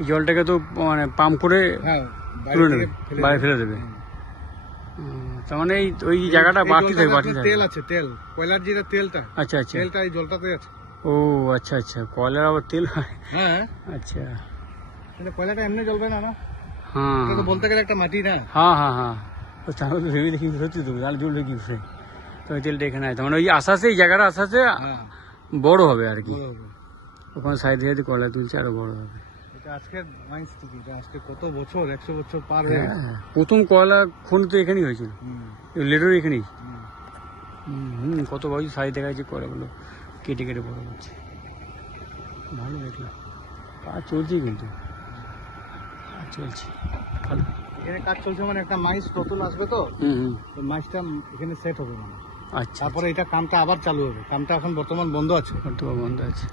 এই জলটাকে তো মানে পাম্প করে তুলে নেবে, বাইরে ফেলে দেবে। তার মানে ওই জায়গাটা বাড়তি থাকে, বাড়তি থাকে। তেল আছে, তেল কয়লার যেটা তেলটা, আচ্ছা আচ্ছা, তেলটা এই জলটাতে আছে। ও আচ্ছা আচ্ছা, কয়লার আবার তেল হয়। হ্যাঁ আচ্ছা, কয়লাটা এমনি জ্বলবে না, না? হ্যাঁ, এটা তো বলতে গেলে একটা মাটি না। হ্যাঁ হ্যাঁ হ্যাঁ, ও তাহলে তো ভেবে দেখি সত্যি তো তাহলে জ্বলবে কি করে। তো ওই তেলটা এখানে আছে, মানে ওই আস্তে এই জায়গাটা আস্তে বড় হবে আর কি। ওখানে সাইডে সাইডে কয়লা তুলছে, আরো বড় হবে। এটা আজকের মাইন্স থেকে, আজকে কত বছর, 100 বছর পার হয়ে গেছে। প্রথম কয়লা খনি তো এখানেই হয়েছিল, লেডার এখানেই। কত বছর সাইড দেখা যাচ্ছে কয়লাগুলো কেটে কেটে বড় হচ্ছে। ভালো দেখলাম, কাজ চলছে কিন্তু, কাজ চলছে ভালো। এখানে কাজ চলছে মানে একটা মাইস নতুন আসবে তো, মাইসটা এখানে সেট হবে মানে। আচ্ছা, তারপরে এটা কামটা আবার চালু হবে। কামটা এখন বর্তমান বন্ধ আছে। বন্ধ আছে।